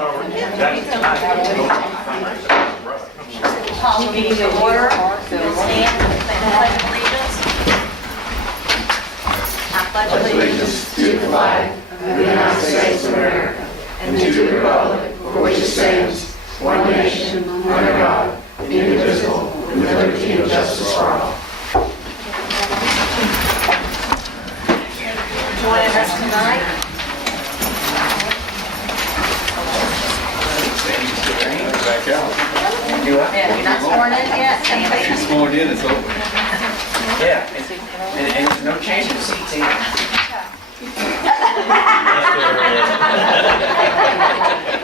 Call the meeting to order. We'll stand and say the pledge of allegiance. I pledge allegiance To the flag of the United States of America and to the republic for which it stands, one nation, under God, indivisible, with liberty and justice for all. joining us tonight. Back out. Yeah, you're not sworn in yet, Sandy? She's sworn in, it's over. Yeah, and there's no change in seats either.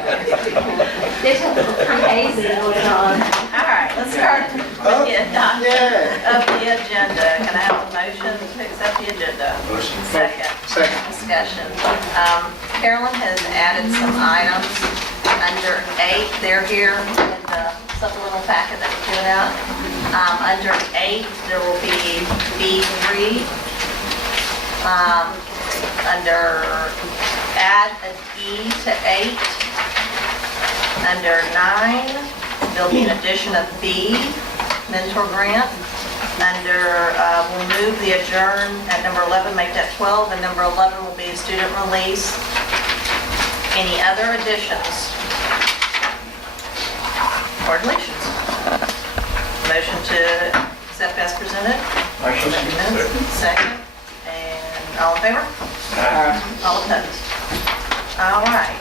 There's a little crazy going on. All right, let's start with the adoption of the agenda. Can I have a motion to accept the agenda? Motion. Second. Second. Discussion. Carolyn has added some items under 8. They're here in the supplemental packet that we put out. Under 8, there will be B3. Under add an E to 8. Under 9, there'll be an addition of B, mentor grant. Under, we'll move the adjourn at number 11, make that 12, and number 11 will be student release. Any other additions or deletions? Motion to accept as presented. Second. And all in favor? All opposed? All right.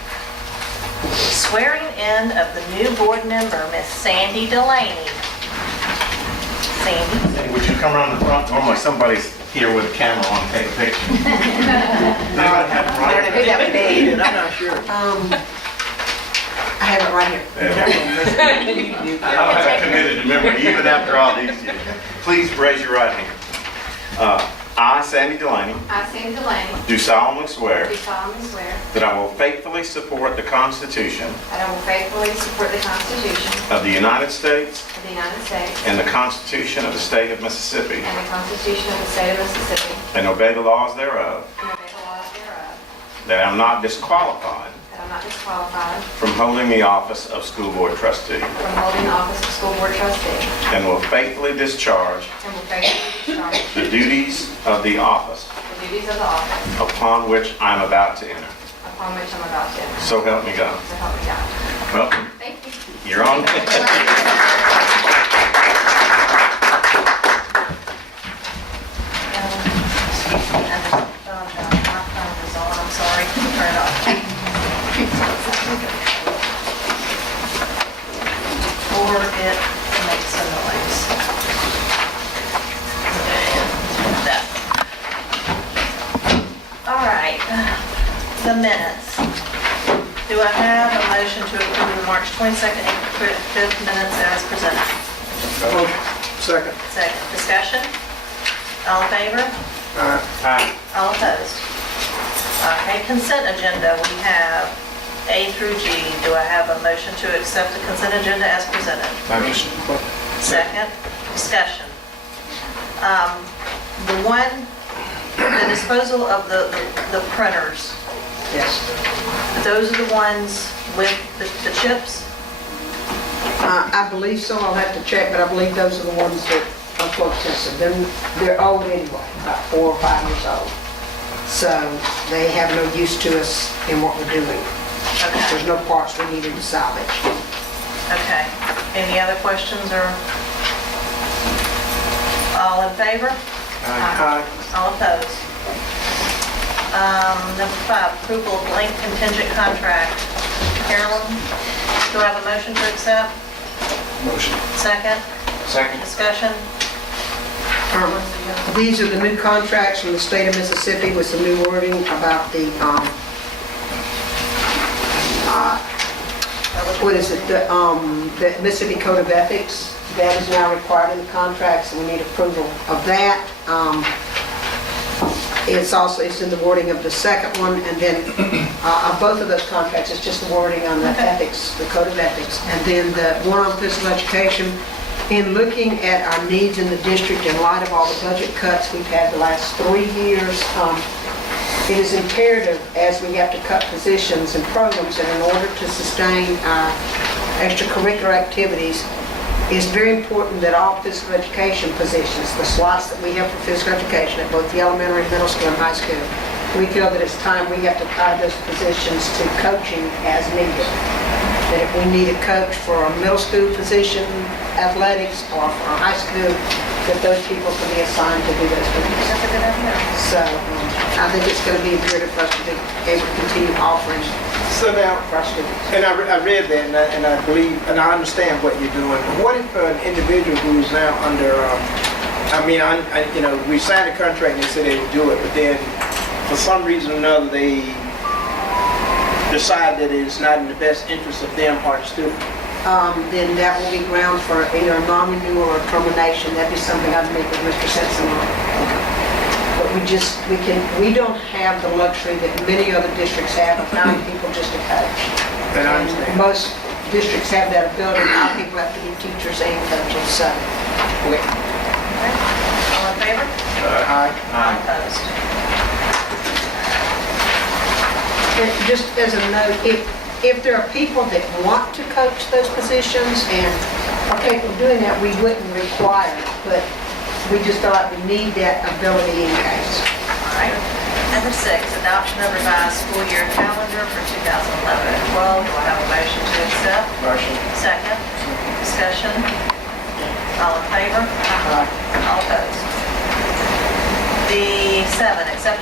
Swearing in of the new board member, Miss Sandy Delaney. Sandy? Hey, would you come around the front? Normally somebody's here with a camera on to take a picture. Anybody have it right? Who that would be, I'm not sure. I have it right here. I'll have committed to memory even after all these years. Please raise your right hand. I, Sandy Delaney, I, Sandy Delaney, do solemnly swear do solemnly swear that I will faithfully support the Constitution that I will faithfully support the Constitution of the United States of the United States and the Constitution of the State of Mississippi, and the Constitution of the State of Mississippi, and obey the laws thereof, and obey the laws thereof, that I am not disqualified that I am not disqualified from holding the office of school board trustee, from holding the office of school board trustee, and will faithfully discharge and will faithfully discharge the duties of the office the duties of the office upon which I am about to enter. upon which I'm about to enter. So help me God. So help me God. Welcome. Thank you. You're on. I'm sorry, turn it off. Or it makes a noise. That. All right, the minutes. Do I have a motion to approve the March 22nd, April 5th minutes as presented? Second. Second, discussion? All in favor? All opposed? Okay, consent agenda, we have A through G. Do I have a motion to accept the consent agenda as presented? Motion. Second, discussion. The disposal of the printers, Yes. those are the ones with the chips? I believe so, I'll have to check, but I believe those are the ones that are close tested. They're old anyway, about 4 or 5 years old. So they have no use to us in what we're doing. Okay, There's no parts we needed to salvage. okay. Any other questions or? All in favor? All opposed? Number 5, approval of blank contingent contract. Carolyn, do I have a motion to accept? Motion. Second, Second. discussion? These are the new contracts from the state of Mississippi with some new wording about the, what is it, the Mississippi Code of Ethics. That is now required in the contracts, and we need approval of that. It's in the wording of the second one, and then of both of those contracts, it's just the wording on the ethics, the Code of Ethics. And then the one on physical education, in looking at our needs in the district in light of all the budget cuts we've had the last 3 years, It is imperative, as we have to cut positions and programs, and in order to sustain our extracurricular activities, it's very important that all physical education positions, the slots that we have for physical education at both the elementary, middle school, and high school, we feel that it's time we have to tie those positions to coaching as needed. That if we need a coach for a middle school position, athletics, or for a high school, that those people can be assigned to do those duties. That's a good idea. So I think it's going to be imperative for us to be able to continue offering So now, for our students. and I read that, and I believe, and I understand what you're doing. What if an individual who's now under, you know, we signed a contract and they said they would do it, but then for some reason or another, they decide that it's not in the best interest of them or the student? Then that will be grounds for either a non-renewal or termination. That'd be something I'd meet with Mr. Simpson on. But we don't have the luxury that many other districts have of hiring people just to coach. And I And understand. most districts have that ability. Our people have to be teachers and coaches, so. Okay. All in favor? Aye. All opposed? And just as a note, if there are people that want to coach those positions and are capable of doing that, we wouldn't require it, but we just feel like we need that ability in case. All right. Number 6, adoption of revised school year calendar for 2011-12. Do I have a motion to accept? Motion. Second. Discussion. All in favor? All opposed? The 7, accept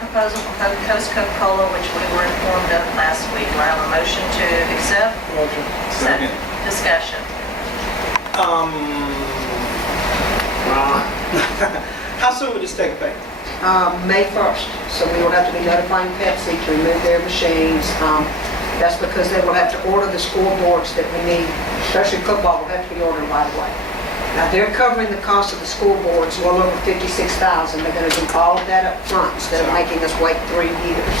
proposal from Coast Coca-Cola, which we were informed of last week. Do I have a motion to accept? Motion. Second. Discussion. How soon would this take effect? May 1st, so we will have to be notifying Pepsi to remove their machines. That's because they will have to order the scoreboards that we need, especially football will have to be ordered right away. Now, they're covering the cost of the scoreboards, well over $56,000. They're going to do all of that up front instead of making us wait 3 years.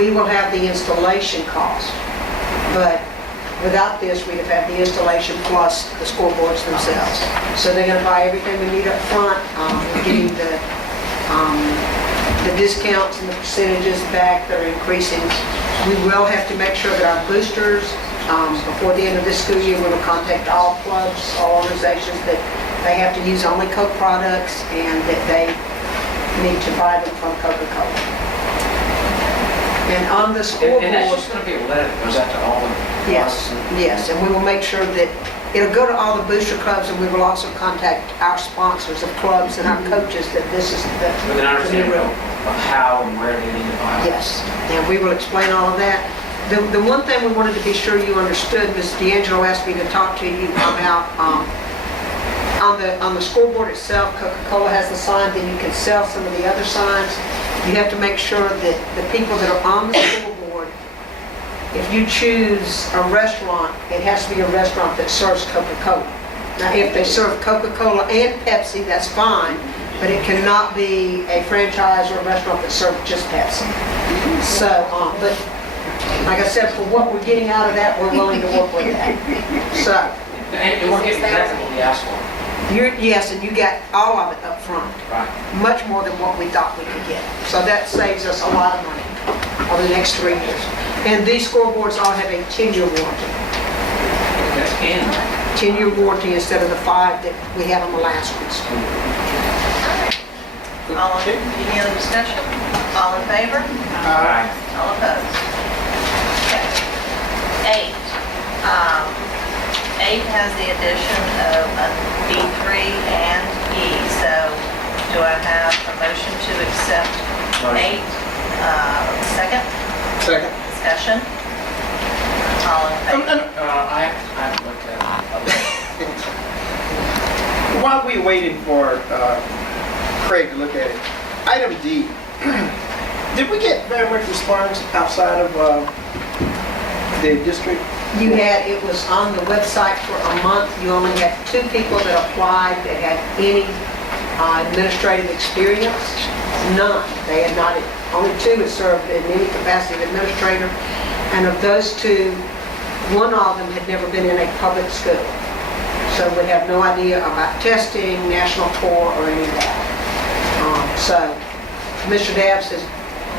We will have the installation cost, but without this, we'd have had the installation plus the scoreboards themselves. So they're going to buy everything we need up front. We're getting the discounts and the percentages back that are increasing. We will have to make sure that our boosters, before the end of this school year, we will contact all clubs, all organizations that they have to use only Coke products and that they need to buy them from Coca-Cola. And on the And that's scoreboard, just going to be a letter that goes out to all of them. yes, and we will make sure that it'll go to all the booster clubs, and we will also contact our sponsors of clubs and our coaches that this is With an the new understanding rule. of how and where they need to buy. Yes, and we will explain all of that. The one thing we wanted to be sure you understood, Ms. D'Angelo asked me to talk to you about, on the scoreboard itself, Coca-Cola has the sign, then you can sell some of the other signs. You have to make sure that the people that are on the scoreboard, if you choose a restaurant, it has to be a restaurant that serves Coca-Cola. Now, if they serve Coca-Cola and Pepsi, that's fine, but it cannot be a franchise or a restaurant that serves just Pepsi. So, but like I said, for what we're getting out of that, we're willing to work with that. So, And we're getting exactly what we asked for. yes, and you got all of it up front, Right. much more than what we thought we could get. So that saves us a lot of money over the next 3 years. And these scoreboards all have a 10-year warranty. That's in. 10-year warranty instead of the 5 that we had on the last ones. Any other discussion? All in favor? Aye. All opposed? Okay. 8. 8 has the addition of a B3 and E, so do I have a motion to accept 8? Second? Second. Discussion? All in favor? I haven't looked at it. While we're waiting for Craig to look at it, item D, did we get very much response outside of the district? It was on the website for a month. You only had 2 people that applied that had any administrative experience. None. They had not, only 2 had served in any capacity of administrator. And of those 2, one of them had never been in a public school. So would have no idea about testing, national tour, or any of that. So Mr. Dabbs has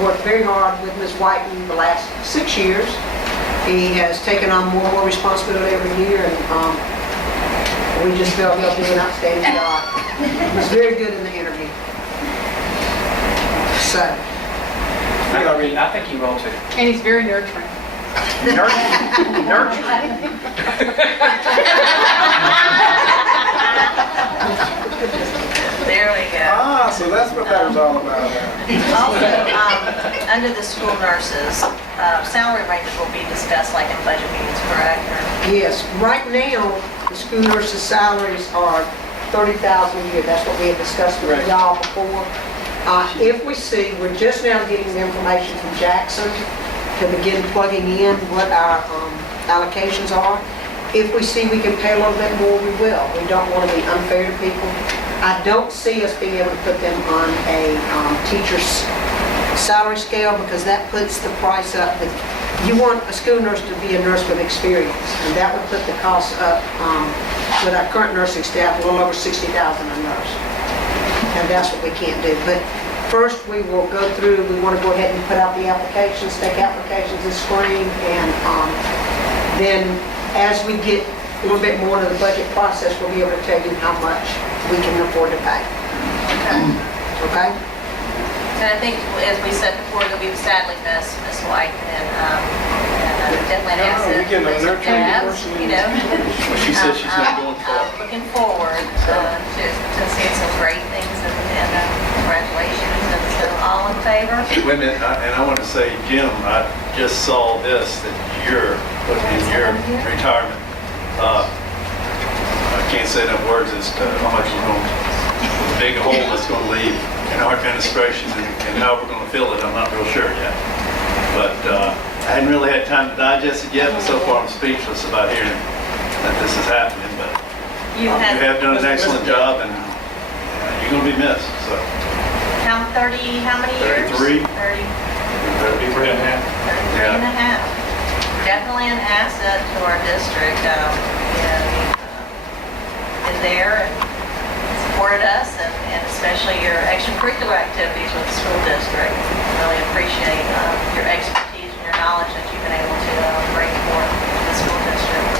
worked very hard with Ms. Whiten the last 6 years. He has taken on more and more responsibility every year, and we just felt he'll do an outstanding job. He was very good in the interview. So, I think you will too. And he's very nurturing. Nurturing. There we go. So that's what that was all about. Also, under the school nurses, salary ranges will be discussed like in budget meetings, correct? Or- yes, right now, the school nurses' salaries are $30,000 a year. That's what we had discussed with Right. y'all before. If we see, we're just now getting the information from Jackson to begin plugging in what our allocations are. If we see we can pay a little bit more, we will. We don't want to be unfair to people. I don't see us being able to put them on a teacher's salary scale because that puts the price up. You want a school nurse to be a nurse with experience, and that would put the cost up with our current nursing staff a little over $60,000 a nurse. And that's what we can't do. But first, we will go through, we want to go ahead and put out the applications, take applications this spring, and then as we get a little bit more into the budget process, we'll be able to tell you how much we can afford to pay. Okay? And I think, as we said before, you'll be sadly missed, Ms. White, and definitely an asset. we getting a Mr. nurturing Dabbs, person. you know. She said she's not going far. I'm looking forward to seeing some great things, and congratulations, and so all in favor? Wait a minute, and I want to say, Jim, I just saw this, that you're putting in your retirement. I can't say enough words as to how much we're going, the big hole that's going to leave in our administration, and how we're going to fill it, I'm not real sure yet. But I hadn't really had time to digest it yet, but so far I'm speechless about hearing that this is happening. But You you have done an excellent job, and you're going to be missed, so. Count 30, how many years? 33. 30. 33 and a half. 33 and a half. Definitely an asset to our district. Been there and supported us, and especially your extracurricular activities with the school district. Really appreciate your expertise and your knowledge that you've been able to bring forth to the school district.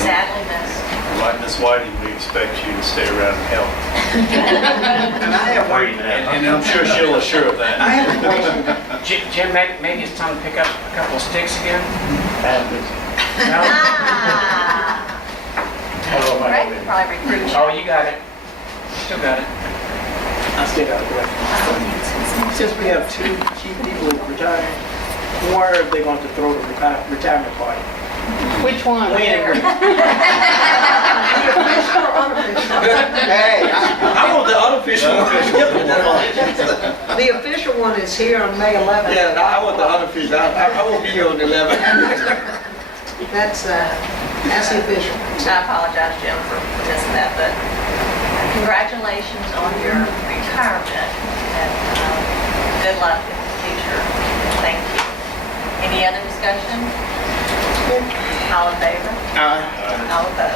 Sadly missed. Like Miss Whiting, we expect you to stay around and help. And I have one, And I'm sure she'll assure of that. I have a question. Jim, maybe it's time to pick up a couple of sticks again? No? Greg could probably recruit you. Oh, you got it. Still got it. I still got a question. Since we have two key people retiring, where are they going to throw the retirement party? Which one? When? Official or unofficial? Hey, I want the unofficial one. The official one is here on May 11th. Yeah, I want the unofficial. I won't be here on the 11th. That's the official. I apologize, Jim, for missing that, but congratulations on your retirement, and good luck in the future. Thank you. Any other discussion? All in favor? All opposed?